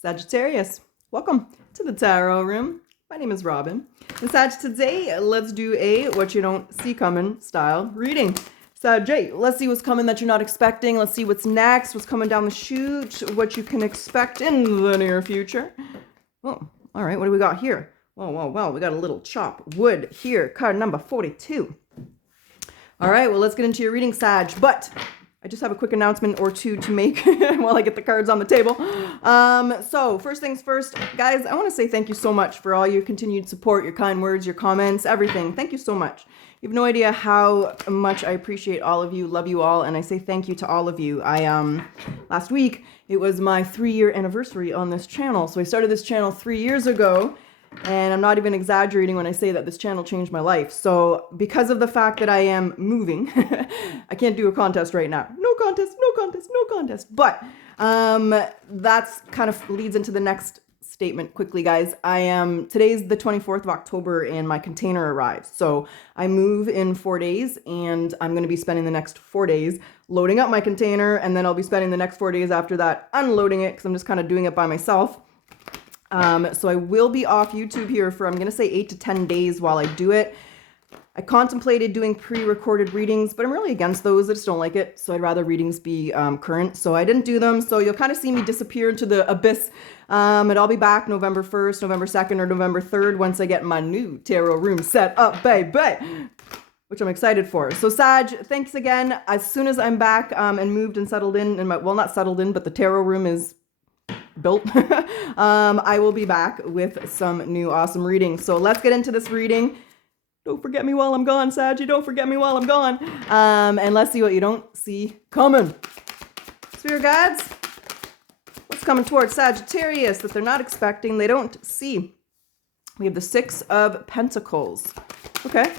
Sagittarius, welcome to the Tarot Room. My name is Robyn. And Sag, today let's do a what you don't see coming style reading. Sagittarius, let's see what's coming that you're not expecting. Let's see what's next, what's coming down the chute, what you can expect in the near future. Oh, all right, what do we got here? Well, we got a little chop wood here, card number 42. All right, well, let's get into your reading, Sag, but I just have a quick announcement or two to make while I get the cards on the table. So first things first, guys, I want to say thank you so much for all your continued support, your kind words, your comments, everything. Thank you so much. You have no idea how much I appreciate all of you, love you all, and I say thank you to all of you. Last week, it was my 3-year anniversary on this channel. So I started this channel 3 years ago. And I'm not even exaggerating when I say that this channel changed my life. So because of the fact that I am moving, I can't do a contest right now. No contest, no contest, no contest. But that's kind of leads into the next statement quickly, guys. Today's the 24th of October and my container arrives. So I move in 4 days and I'm going to be spending the next 4 days loading up my container. And then I'll be spending the next 4 days after that unloading it because I'm just kind of doing it by myself. So I will be off YouTube here for, I'm going to say 8 to 10 days while I do it. I contemplated doing pre-recorded readings, but I'm really against those. I just don't like it. So I'd rather readings be current. So I didn't do them. So you'll kind of see me disappear into the abyss. And I'll be back November 1st, November 2nd, or November 3rd once I get my new tarot room set up, baby, which I'm excited for. So Sag, thanks again. As soon as I'm back and moved and settled in, well, not settled in, but the tarot room is built, I will be back with some new awesome readings. So let's get into this reading. Don't forget me while I'm gone, Saggy. Don't forget me while I'm gone. And let's see what you don't see coming. Spirit guides, what's coming towards Sagittarius that they're not expecting, they don't see? We have the 6 of Pentacles. Okay.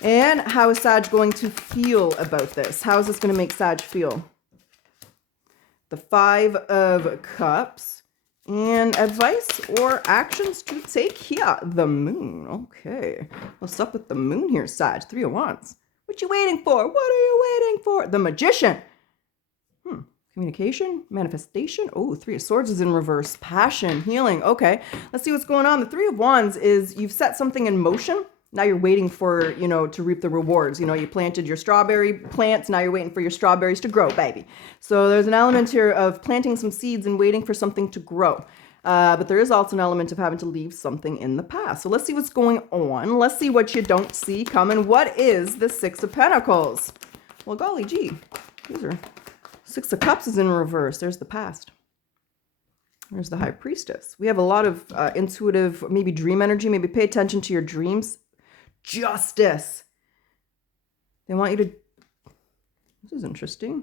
And how is Sag going to feel about this? How is this going to make Sag feel? The 5 of Cups. And advice or actions to take here. The moon. Okay. What's up with the moon here, Sag? 3 of Wands. What you waiting for? What are you waiting for? The Magician. Communication. Manifestation. Oh, 3 of Swords is in reverse. Passion. Healing. Okay. Let's see what's going on. The 3 of Wands is you've set something in motion. Now you're waiting for, to reap the rewards. You planted your strawberry plants. Now you're waiting for your strawberries to grow, baby. So there's an element here of planting some seeds and waiting for something to grow. But there is also an element of having to leave something in the past. So let's see what's going on. Let's see what you don't see coming. What is the 6 of Pentacles? Well, golly gee. These are 6 of Cups is in reverse. There's the past. There's the High Priestess. We have a lot of intuitive, maybe dream energy. Maybe pay attention to your dreams. Justice. They want you to... This is interesting.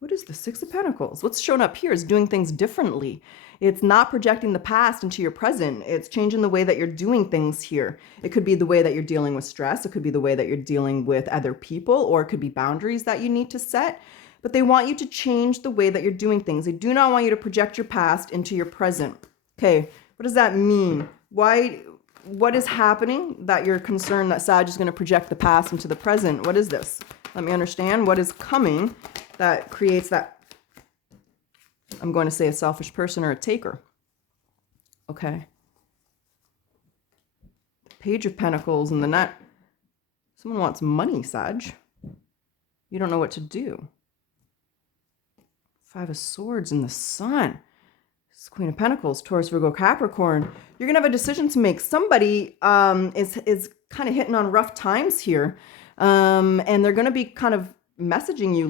What is the 6 of Pentacles? What's shown up here is doing things differently. It's not projecting the past into your present. It's changing the way that you're doing things here. It could be the way that you're dealing with stress. It could be the way that you're dealing with other people, or it could be boundaries that you need to set. But they want you to change the way that you're doing things. They do not want you to project your past into your present. Okay, what does that mean? What is happening that you're concerned that Sag is going to project the past into the present? What is this? Let me understand. What is coming that creates that? I'm going to say a selfish person or a taker. Okay. The Page of Pentacles and the Nut. Someone wants money, Sag. You don't know what to do. 5 of Swords and the Sun. Queen of Pentacles, Taurus, Virgo, Capricorn. You're going to have a decision to make. Somebody is kind of hitting on rough times here. And they're going to be kind of messaging you,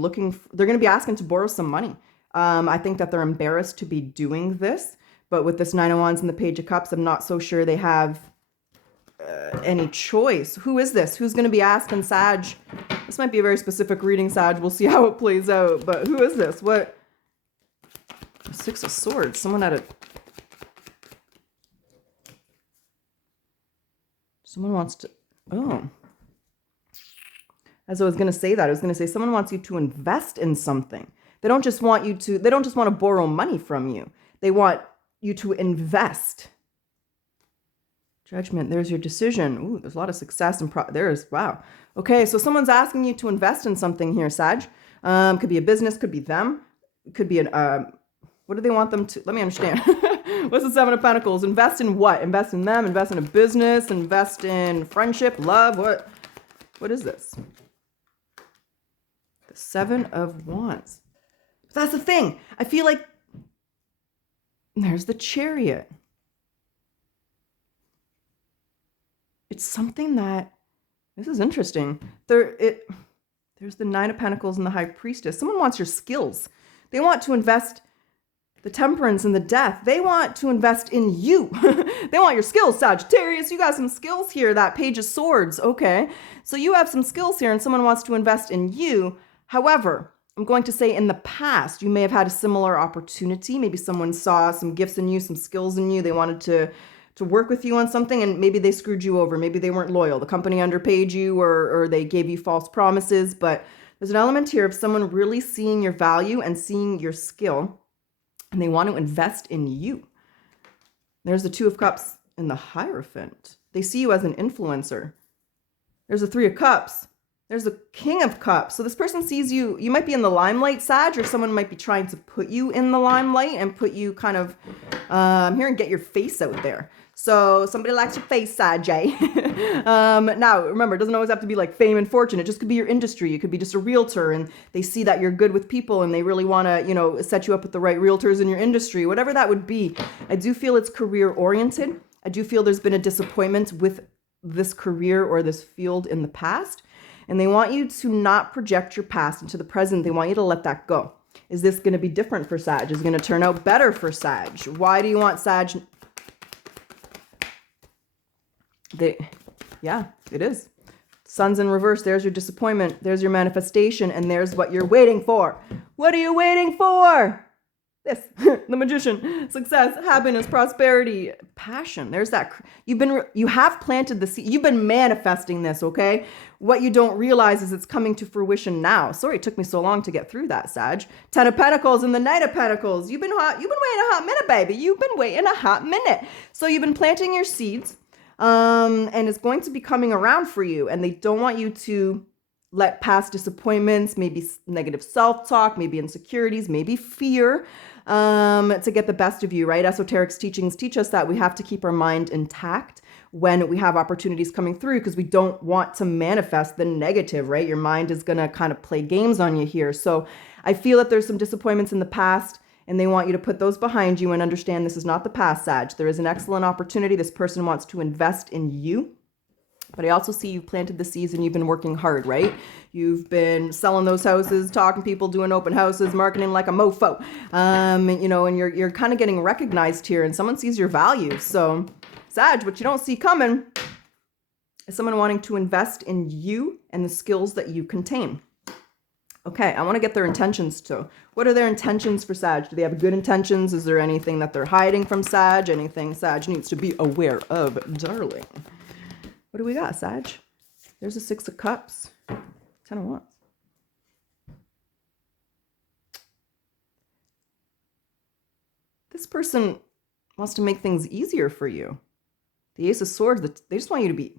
they're going to be asking to borrow some money. I think that they're embarrassed to be doing this. But with this 9 of Wands and the Page of Cups, I'm not so sure they have any choice. Who is this? Who's going to be asking Sag? This might be a very specific reading, Sag. We'll see how it plays out. But who is this? What? 6 of Swords. Someone wants to... Oh. As I was going to say that, I was going to say someone wants you to invest in something. They don't just want to borrow money from you. They want you to invest. Judgment. There's your decision. Ooh, there's a lot of success and wow. Okay, so someone's asking you to invest in something here, Sag. Could be a business, could be them. Could be What do they want them to? Let me understand. What's the Seven of Pentacles? Invest in what? Invest in them, invest in a business, invest in friendship, love. What is this? The Seven of Wands. That's the thing. I feel like there's the Chariot. It's something that, this is interesting. There's the Nine of Pentacles and the High Priestess. Someone wants your skills. They want to invest the Temperance and the Death. They want to invest in you. They want your skills, Sagittarius. You got some skills here. That Page of Swords. Okay. So you have some skills here and someone wants to invest in you. However, I'm going to say in the past, you may have had a similar opportunity. Maybe someone saw some gifts in you, some skills in you. They wanted to work with you on something and maybe they screwed you over. Maybe they weren't loyal. The company underpaid you or they gave you false promises. But there's an element here of someone really seeing your value and seeing your skill and they want to invest in you. There's the Two of Cups and the Hierophant. They see you as an influencer. There's the Three of Cups. There's the King of Cups. So this person sees you, you might be in the limelight, Sag, or someone might be trying to put you in the limelight and put you kind of here and get your face out there. So somebody likes your face, Sagittarius. Now, remember, it doesn't always have to be like fame and fortune. It just could be your industry. You could be just a realtor and they see that you're good with people and they really want to, set you up with the right realtors in your industry, whatever that would be. I do feel it's career oriented. I do feel there's been a disappointment with this career or this field in the past. And they want you to not project your past into the present. They want you to let that go. Is this going to be different for Sag? Is it going to turn out better for Sag? Why do you want Sag? Yeah, it is. Sun's in reverse. There's your disappointment. There's your manifestation. And there's what you're waiting for. What are you waiting for? This, the Magician, success, happiness, prosperity, passion. There's that. You have planted the seed. You've been manifesting this, okay? What you don't realize is it's coming to fruition now. Sorry, it took me so long to get through that, Sag. Ten of Pentacles and the Knight of Pentacles. You've been waiting a hot minute, baby. You've been waiting a hot minute. So you've been planting your seeds, and it's going to be coming around for you. And they don't want you to let past disappointments, maybe negative self-talk, maybe insecurities, maybe fear, to get the best of you, right? Esoteric teachings teach us that we have to keep our mind intact when we have opportunities coming through because we don't want to manifest the negative, right? Your mind is going to kind of play games on you here. So I feel that there's some disappointments in the past and they want you to put those behind you and understand this is not the past, Sag. There is an excellent opportunity. This person wants to invest in you. But I also see you've planted the seeds and you've been working hard, right? You've been selling those houses, talking to people, doing open houses, marketing like a mofo. And you're kind of getting recognized here and someone sees your value. So Sag, what you don't see coming is someone wanting to invest in you and the skills that you contain. Okay, I want to get their intentions too. What are their intentions for Sag? Do they have good intentions? Is there anything that they're hiding from Sag? Anything Sag needs to be aware of, darling? What do we got, Sag? There's a Six of Cups. 10 of Wands. This person wants to make things easier for you. The Ace of Swords, they just want you to be.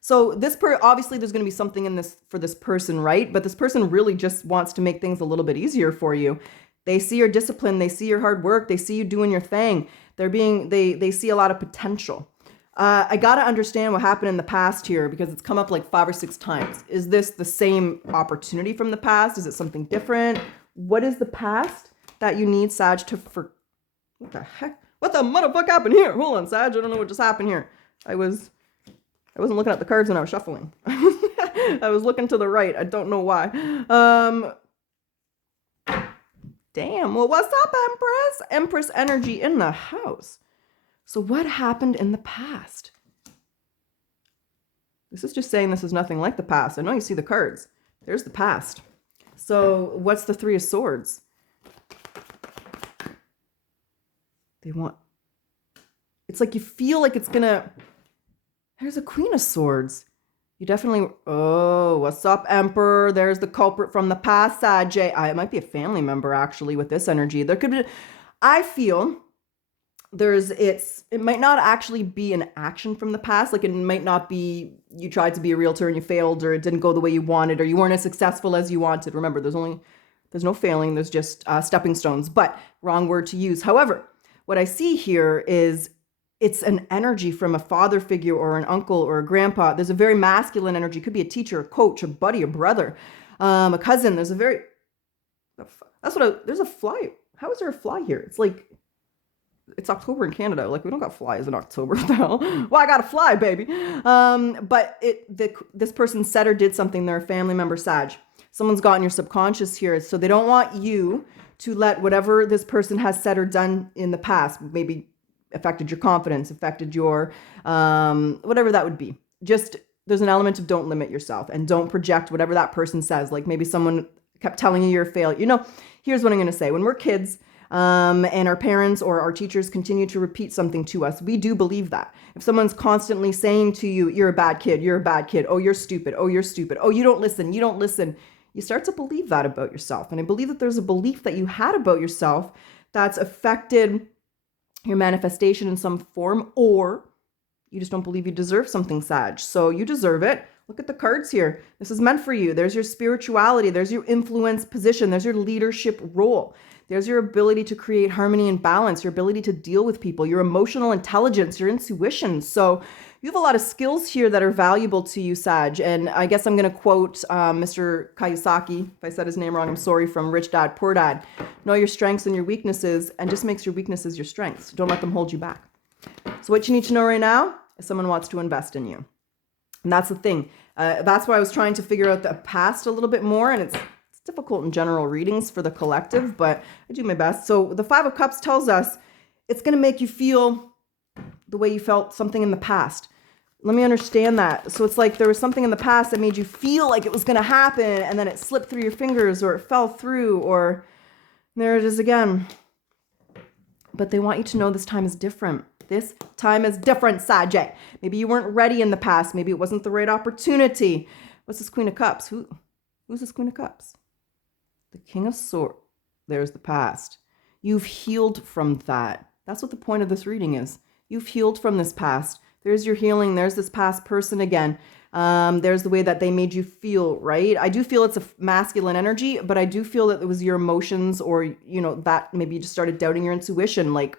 So obviously there's going to be something in this for this person, right? But this person really just wants to make things a little bit easier for you. They see your discipline. They see your hard work. They see you doing your thing. They see a lot of potential. I got to understand what happened in the past here because it's come up like 5 or 6 times. Is this the same opportunity from the past? Is it something different? What is the past that you need, Sag, what the heck? What the motherfuck happened here? Hold on, Sag. I don't know what just happened here. I wasn't looking at the cards when I was shuffling. I was looking to the right. I don't know why. Damn. Well, what's up, Empress? Empress energy in the house. So what happened in the past? This is just saying this is nothing like the past. I know you see the cards. There's the past. So what's the Three of Swords? It's like you feel like it's gonna, there's a Queen of Swords. You definitely, oh, what's up, Emperor? There's the culprit from the past, Sagittarius. It might be a family member actually with this energy. There could be, I feel it might not actually be an action from the past. Like it might not be you tried to be a realtor and you failed or it didn't go the way you wanted or you weren't as successful as you wanted. Remember, there's only There's no failing. There's just stepping stones, but wrong word to use. However, what I see here is it's an energy from a father figure or an uncle or a grandpa. There's a very masculine energy. It could be a teacher, a coach, a buddy, a brother, a cousin. There's a very, there's a fly. How is there a fly here? It's like, it's October in Canada. Like, we don't got flies in October. What the hell? Well, I got a fly, baby. But this person said or did something. They're a family member, Sag. Someone's got in your subconscious here. So they don't want you to let whatever this person has said or done in the past, maybe affected your confidence, affected your, whatever that would be. Just, there's an element of don't limit yourself and don't project whatever that person says. Like maybe someone kept telling you you're a failure. You know, here's what I'm going to say. When we're kids, and our parents or our teachers continue to repeat something to us, we do believe that. If someone's constantly saying to you, you're a bad kid, you're a bad kid, oh, you're stupid, oh, you're stupid, oh, you don't listen, you start to believe that about yourself. And I believe that there's a belief that you had about yourself that's affected your manifestation in some form, or you just don't believe you deserve something, Sag. So you deserve it. Look at the cards here. This is meant for you. There's your spirituality. There's your influence position. There's your leadership role. There's your ability to create harmony and balance, your ability to deal with people, your emotional intelligence, your intuition. So you have a lot of skills here that are valuable to you, Sag. And I guess I'm going to quote Mr. Kiyosaki. If I said his name wrong, I'm sorry, from Rich Dad, Poor Dad. Know your strengths and your weaknesses, and just makes your weaknesses your strengths. Don't let them hold you back. So what you need to know right now is someone wants to invest in you. And that's the thing. That's why I was trying to figure out the past a little bit more, and it's difficult in general readings for the collective, but I do my best. So the Five of Cups tells us it's going to make you feel the way you felt something in the past. Let me understand that. So it's like there was something in the past that made you feel like it was going to happen, and then it slipped through your fingers, or it fell through, or there it is again. But they want you to know this time is different. This time is different, Sagittarius. Maybe you weren't ready in the past. Maybe it wasn't the right opportunity. What's this Queen of Cups? Who's this Queen of Cups? The King of Swords. There's the past. You've healed from that. That's what the point of this reading is. You've healed from this past. There's your healing. There's this past person again. There's the way that they made you feel, right? I do feel it's a masculine energy, but I do feel that it was your emotions, or, you know, that maybe you just started doubting your intuition. Like,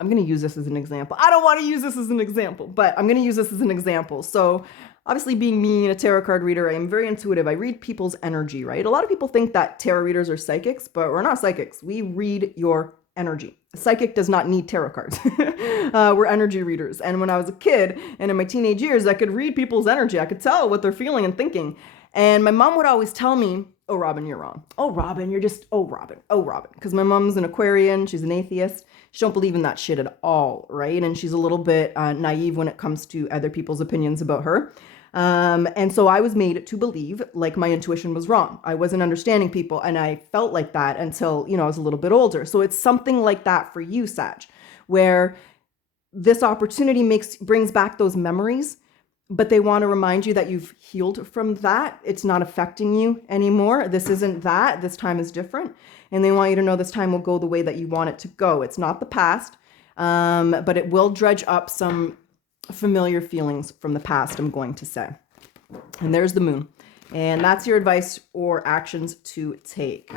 I'm going to use this as an example. I don't want to use this as an example, but I'm going to use this as an example. So obviously, being me and a tarot card reader, I am very intuitive. I read people's energy, right? A lot of people think that tarot readers are psychics, but we're not psychics. We read your energy. A psychic does not need tarot cards. We're energy readers. And when I was a kid and in my teenage years, I could read people's energy. I could tell what they're feeling and thinking. And my mom would always tell me, oh, Robyn, you're wrong. Oh, Robyn, you're just, oh, Robyn. Oh, Robyn. Because my mom's an Aquarian. She's an atheist. She don't believe in that shit at all, right? And she's a little bit naive when it comes to other people's opinions about her. And so I was made to believe like my intuition was wrong. I wasn't understanding people, and I felt like that until, you know, I was a little bit older. So it's something like that for you, Sag, where this opportunity brings back those memories, but they want to remind you that you've healed from that. It's not affecting you anymore. This isn't that. This time is different. And they want you to know this time will go the way that you want it to go. It's not the past, but it will dredge up some familiar feelings from the past, I'm going to say. And there's the moon. And that's your advice or actions to take.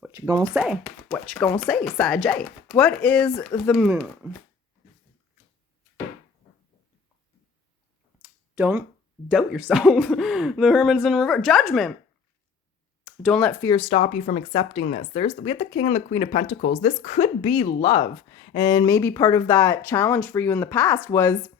What you gonna say? What you gonna say, Sagittarius? What is the moon? Don't doubt yourself. The Herman's in reverse. Judgment. Don't let fear stop you from accepting this. We have the King and the Queen of Pentacles. This could be love. And maybe part of that challenge for you in the past was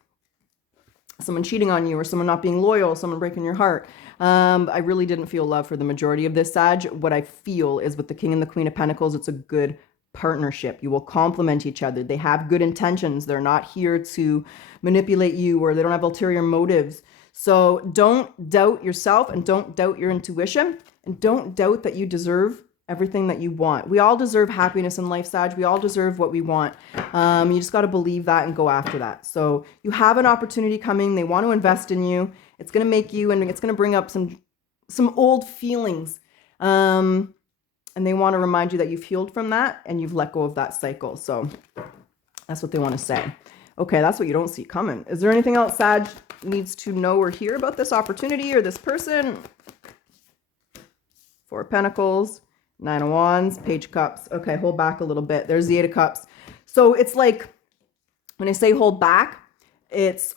someone cheating on you, or someone not being loyal, someone breaking your heart. I really didn't feel love for the majority of this, Sag. What I feel is with the King and the Queen of Pentacles, it's a good partnership. You will complement each other. They have good intentions. They're not here to manipulate you, or they don't have ulterior motives. So don't doubt yourself, and don't doubt your intuition, and don't doubt that you deserve everything that you want. We all deserve happiness in life, Sag. We all deserve what we want. You just got to believe that and go after that. So you have an opportunity coming. They want to invest in you. It's going to make you, and it's going to bring up some old feelings. And they want to remind you that you've healed from that and you've let go of that cycle. So that's what they want to say. Okay, that's what you don't see coming. Is there anything else Sag needs to know or hear about this opportunity or this person? Four of Pentacles, Nine of Wands, Page of Cups. Okay, hold back a little bit. There's the Eight of Cups. So it's like, when I say hold back, it's,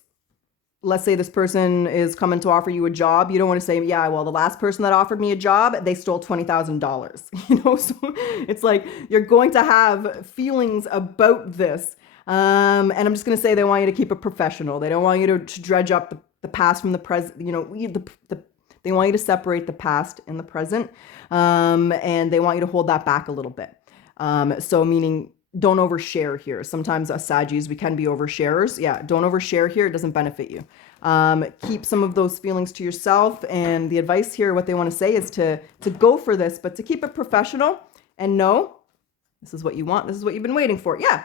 let's say this person is coming to offer you a job. You don't want to say, yeah, well, the last person that offered me a job, they stole $20,000. So it's like, you're going to have feelings about this. And I'm just going to say they want you to keep it professional. They don't want you to dredge up the past from the present. They want you to separate the past and the present. And they want you to hold that back a little bit. So meaning, don't overshare here. Sometimes us Saggies, we can be oversharers. Yeah, don't overshare here. It doesn't benefit you. Keep some of those feelings to yourself. And the advice here, what they want to say is to go for this, but to keep it professional and know this is what you want. This is what you've been waiting for. Yeah,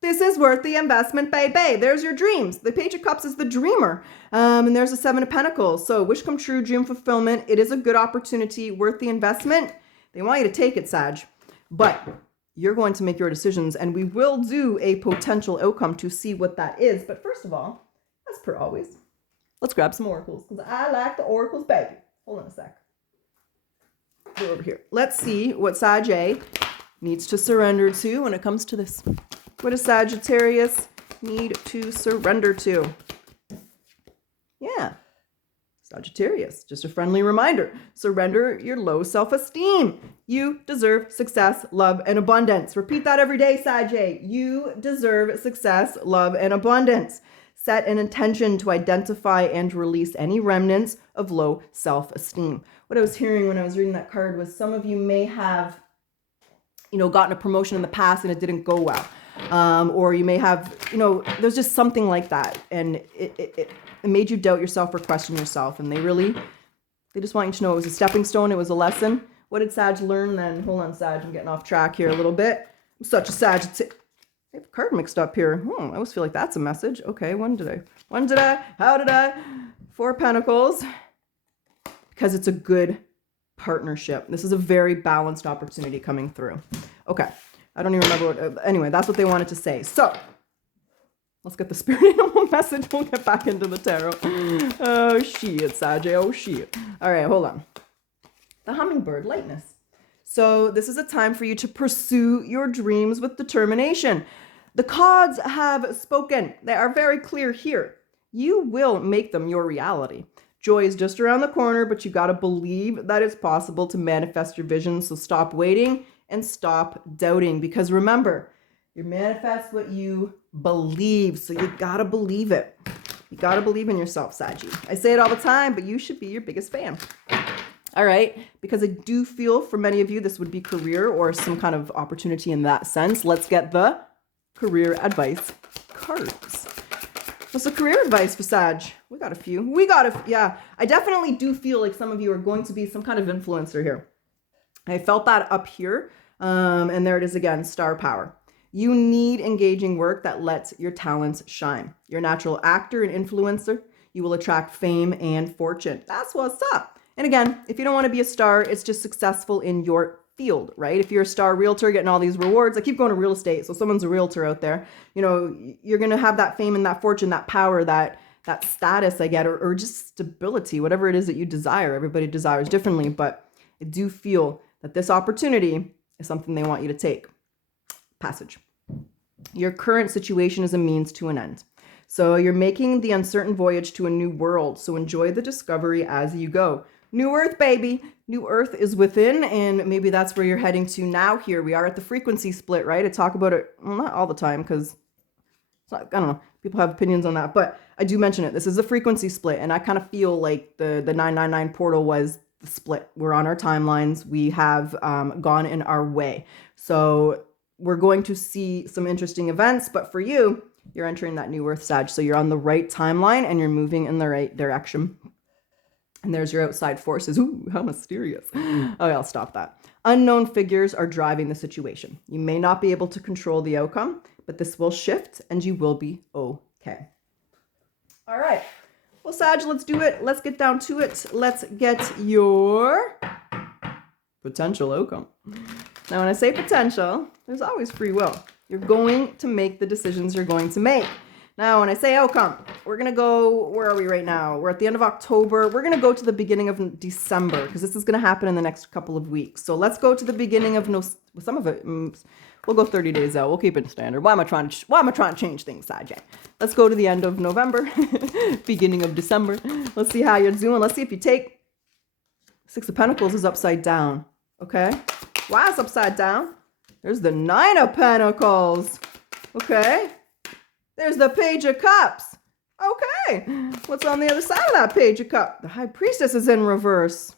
this is worth the investment, baby. There's your dreams. The Page of Cups is the dreamer. And there's the Seven of Pentacles. So wish come true, dream fulfillment. It is a good opportunity, worth the investment. They want you to take it, Sag. But you're going to make your decisions, and we will do a potential outcome to see what that is. But first of all, as per always, let's grab some oracles, because I like the oracles, baby. Hold on a sec. Go over here. Let's see what Sagittarius needs to surrender to when it comes to this. What does Sagittarius need to surrender to? Yeah. Sagittarius, just a friendly reminder, surrender your low self-esteem. You deserve success, love, and abundance. Repeat that every day, Sagittarius. You deserve success, love, and abundance. Set an intention to identify and release any remnants of low self-esteem. What I was hearing when I was reading that card was some of you may have, gotten a promotion in the past and it didn't go well. Or you may have, there's just something like that. And it made you doubt yourself or question yourself. And they just want you to know it was a stepping stone. It was a lesson. What did Sag learn then? Hold on, Sag. I'm getting off track here a little bit. I'm such a Sagittarius. I have a card mixed up here. I always feel like that's a message. Okay, when did I? How did I? Four of Pentacles. Because it's a good partnership. This is a very balanced opportunity coming through. Okay. I don't even remember what, anyway, that's what they wanted to say. So let's get the spirit animal message. We'll get back into the tarot. Oh, shit, Sag. Oh, shit. All right, hold on. The hummingbird, lightness. So this is a time for you to pursue your dreams with determination. The cards have spoken. They are very clear here. You will make them your reality. Joy is just around the corner, but you got to believe that it's possible to manifest your vision. So stop waiting and stop doubting, because remember, you manifest what you believe. So you got to believe it. You got to believe in yourself, Saggy. I say it all the time, but you should be your biggest fan. All right, because I do feel for many of you, this would be career or some kind of opportunity in that sense. Let's get the career advice cards. What's the career advice for Sag? We got a few. Yeah, I definitely do feel like some of you are going to be some kind of influencer here. I felt that up here. And there it is again, star power. You need engaging work that lets your talents shine. You're a natural actor and influencer. You will attract fame and fortune. That's what's up. And again, if you don't want to be a star, it's just successful in your field, right? If you're a star realtor getting all these rewards, I keep going to real estate. So someone's a realtor out there, you're going to have that fame and that fortune, that power, that status I get, or just stability, whatever it is that you desire. Everybody desires differently, but I do feel that this opportunity is something they want you to take. Passage. Your current situation is a means to an end. So you're making the uncertain voyage to a new world. So enjoy the discovery as you go. New Earth, baby. New Earth is within, and maybe that's where you're heading to now. Here we are at the frequency split, right? I talk about it, well, not all the time, because I don't know, people have opinions on that, but I do mention it. This is a frequency split, and I kind of feel like the 999 portal was the split. We're on our timelines. We have gone in our way. So we're going to see some interesting events, but for you, you're entering that new Earth, Sag. So you're on the right timeline and you're moving in the right direction. And there's your outside forces. Ooh, how mysterious. Okay, I'll stop that. Unknown figures are driving the situation. You may not be able to control the outcome, but this will shift and you will be okay. All right. Well, Sag, let's do it. Let's get down to it. Let's get your potential outcome. Now, when I say potential, there's always free will. You're going to make the decisions you're going to make. Now, when I say outcome, we're going to go, where are we right now? We're at the end of October. We're going to go to the beginning of December because this is going to happen in the next couple of weeks. So let's go to the beginning of some of it. We'll go 30 days out. We'll keep it standard. Why am I trying to change things, Sagittarius? Let's go to the end of November, beginning of December. Let's see how you're doing. Let's see if you take Six of Pentacles is upside down. Okay. Why is upside down? There's the Nine of Pentacles. Okay. There's the Page of Cups. Okay. What's on the other side of that Page of Cups? The High Priestess is in reverse.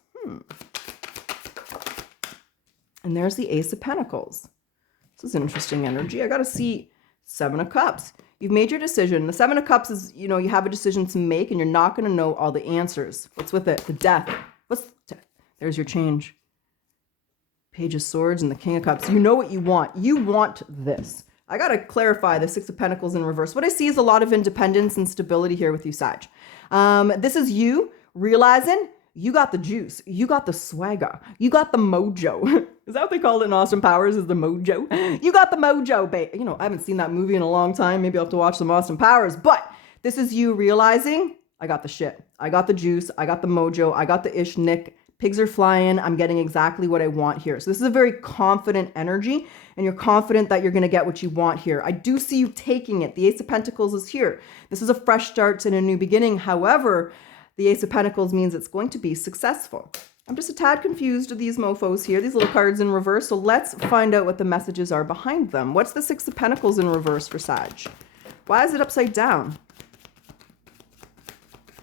And there's the Ace of Pentacles. This is an interesting energy. I got to see Seven of Cups. You've made your decision. The Seven of Cups is, you have a decision to make and you're not going to know all the answers. What's with it? The Death. There's your change. Page of Swords and the King of Cups. You know what you want. You want this. I got to clarify the Six of Pentacles in reverse. What I see is a lot of independence and stability here with you, Sag. This is you realizing you got the juice. You got the swagger. You got the mojo. Is that what they call it in Austin Powers, is the mojo? You got the mojo, babe. I haven't seen that movie in a long time. Maybe I'll have to watch some Austin Powers. But this is you realizing, I got the shit. I got the juice. I got the mojo. I got the ish nick. Pigs are flying. I'm getting exactly what I want here. So this is a very confident energy, and you're confident that you're going to get what you want here. I do see you taking it. The Ace of Pentacles is here. This is a fresh start and a new beginning. However, the Ace of Pentacles means it's going to be successful. I'm just a tad confused with these mofos here, these little cards in reverse. So let's find out what the messages are behind them. What's the Six of Pentacles in reverse for Sag? Why is it upside down?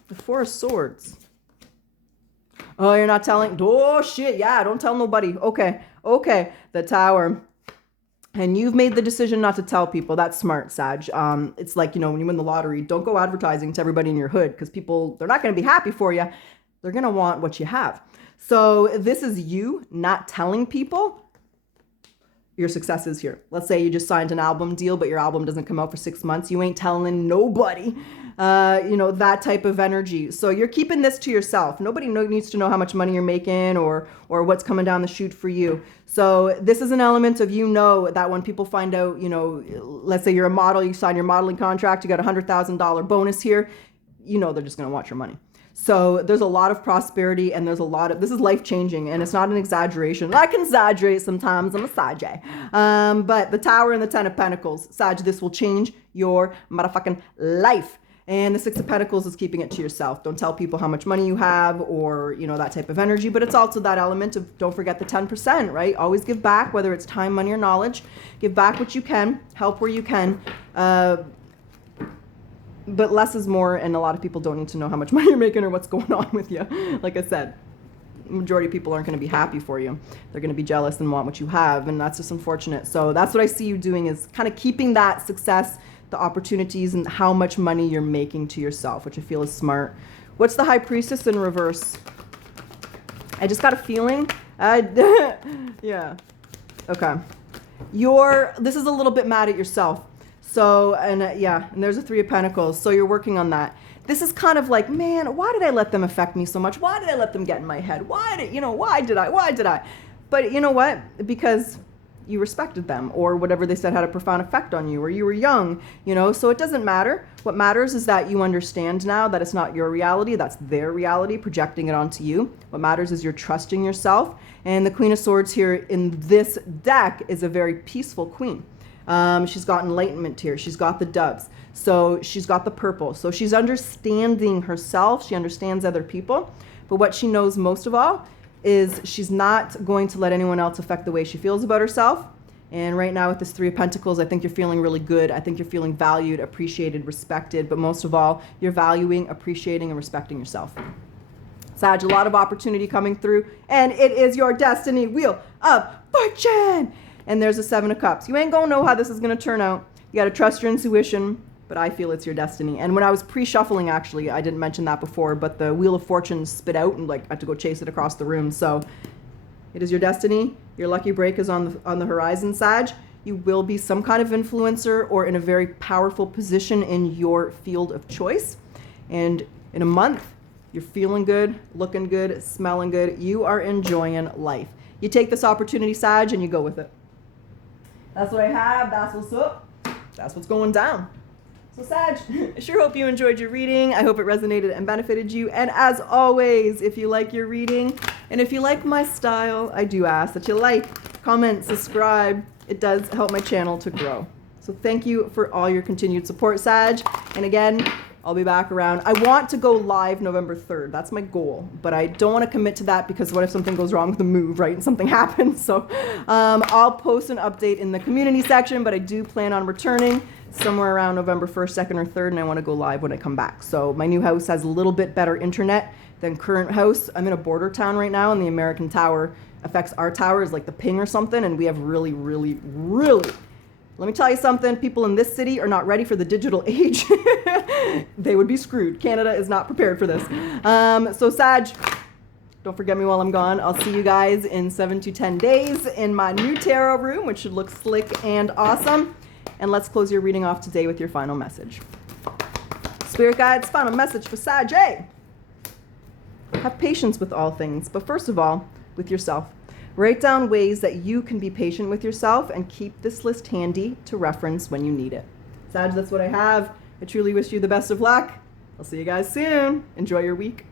The Four of Swords. Oh, you're not telling? Oh, shit. Yeah, don't tell nobody. Okay. The Tower. And you've made the decision not to tell people. That's smart, Sag. It's like, when you win the lottery, don't go advertising to everybody in your hood because people, they're not going to be happy for you. They're going to want what you have. So this is you not telling people your successes here. Let's say you just signed an album deal, but your album doesn't come out for 6 months. You ain't telling nobody, that type of energy. So you're keeping this to yourself. Nobody needs to know how much money you're making or what's coming down the chute for you. So this is an element of, that when people find out, let's say you're a model, you sign your modeling contract, you got $100,000 bonus here, they're just going to want your money. So there's a lot of prosperity and there's a lot of, this is life changing and it's not an exaggeration. I can exaggerate sometimes, I'm a Sagittarius. But the Tower and the Ten of Pentacles, Sag, this will change your motherfucking life. And the Six of Pentacles is keeping it to yourself. Don't tell people how much money you have or, that type of energy. But it's also that element of don't forget the 10%, right? Always give back, whether it's time, money, or knowledge. Give back what you can, help where you can. But less is more, and a lot of people don't need to know how much money you're making or what's going on with you. Like I said, the majority of people aren't going to be happy for you. They're going to be jealous and want what you have, and that's just unfortunate. So that's what I see you doing, is kind of keeping that success, the opportunities, and how much money you're making to yourself, which I feel is smart. What's the High Priestess in reverse? I just got a feeling. Yeah. Okay. This is a little bit mad at yourself. So, and there's a Three of Pentacles. So you're working on that. This is kind of like, man, why did I let them affect me so much? Why did I let them get in my head? Why did I? But you know what? Because you respected them, or whatever they said had a profound effect on you, or you were young, so it doesn't matter. What matters is that you understand now that it's not your reality, that's their reality, projecting it onto you. What matters is you're trusting yourself. And the Queen of Swords here in this deck is a very peaceful queen. She's got enlightenment here. She's got the doves. So she's got the purple. So she's understanding herself. She understands other people. But what she knows most of all is she's not going to let anyone else affect the way she feels about herself. And right now with this Three of Pentacles, I think you're feeling really good. I think you're feeling valued, appreciated, respected. But most of all, you're valuing, appreciating, and respecting yourself. Sag, a lot of opportunity coming through. And it is your destiny wheel of fortune. And there's a Seven of Cups. You ain't gonna know how this is gonna turn out. You gotta trust your intuition, but I feel it's your destiny. And when I was pre-shuffling, actually, I didn't mention that before, but the Wheel of Fortune spit out and I had to go chase it across the room. So it is your destiny. Your lucky break is on the horizon, Sag. You will be some kind of influencer or in a very powerful position in your field of choice. And in a month, you're feeling good, looking good, smelling good. You are enjoying life. You take this opportunity, Sag, and you go with it. That's what I have. That's what's up. That's what's going down. So Sag, I sure hope you enjoyed your reading. I hope it resonated and benefited you. And as always, if you like your reading and if you like my style, I do ask that you like, comment, subscribe. It does help my channel to grow. So thank you for all your continued support, Sag. And again, I'll be back around. I want to go live November 3rd. That's my goal. But I don't want to commit to that because what if something goes wrong with the move, right? And something happens. So I'll post an update in the community section, but I do plan on returning somewhere around November 1st, 2nd, or 3rd, and I want to go live when I come back. So my new house has a little bit better internet than current house. I'm in a border town right now, and the American tower affects our tower is like the ping or something, and we have really, let me tell you something, people in this city are not ready for the digital age. They would be screwed. Canada is not prepared for this. So Sag, don't forget me while I'm gone. I'll see you guys in 7 to 10 days in my new tarot room, which should look slick and awesome. And let's close your reading off today with your final message. Spirit guides, final message for Sagittarius. Have patience with all things, but first of all, with yourself. Write down ways that you can be patient with yourself and keep this list handy to reference when you need it. Sag, that's what I have. I truly wish you the best of luck. I'll see you guys soon. Enjoy your week.